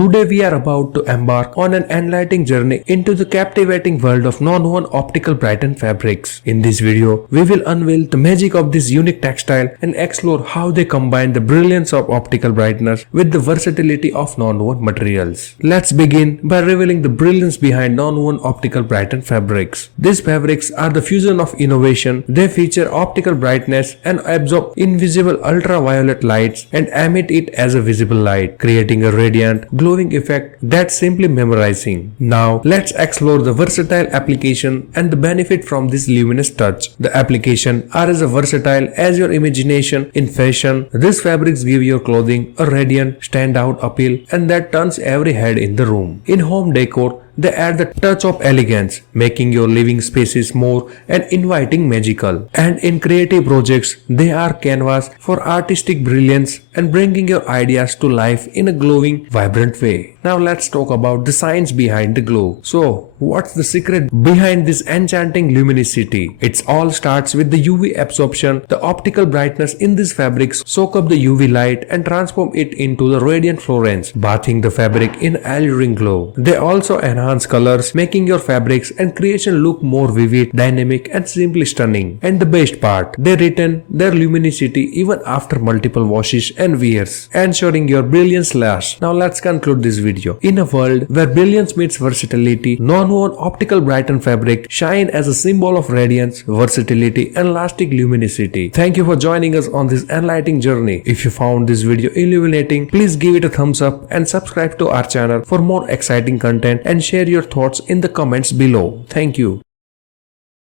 Today we are about to embark on an enlightening journey into the captivating world of non-woven optical brightened fabrics. In this video, we will unveil the magic of this unique textile and explore how they combine the brilliance of optical brighteners with the versatility of non-woven materials. Let's begin by revealing the brilliance behind non-woven optical brightened fabrics. These fabrics are the fusion of innovation. They feature optical brightness and absorb invisible ultraviolet lights and emit it as a visible light, creating a radiant, glowing effect that's simply memorizing. Now, let's explore the versatile application and the benefit from this luminous touch. The application are as versatile as your imagination. In fashion, these fabrics give your clothing a radiant, standout appeal and that turns every head in the room. In home decor, they add the touch of elegance, making your living spaces more and inviting magical. And in creative projects, they are canvas for artistic brilliance and bringing your ideas to life in a glowing, vibrant way. Now let's talk about the science behind the glow. So, what's the secret behind this enchanting luminosity? It all starts with the UV absorption. The optical brightness in these fabrics soak up the UV light and transform it into the radiant fluorescence, bathing the fabric in alluring glow. They also enhance colors, making your fabrics and creation look more vivid, dynamic and simply stunning. And the best part, they retain their luminosity even after multiple washes and wears, ensuring your brilliance lasts. Now let's conclude this video. In a world where brilliance meets versatility, non-woven optical brightened fabric shine as a symbol of radiance, versatility and lasting luminosity. Thank you for joining us on this enlightening journey. If you found this video illuminating, please give it a thumbs up and subscribe to our channel for more exciting content and share your thoughts in the comments below. Thank you.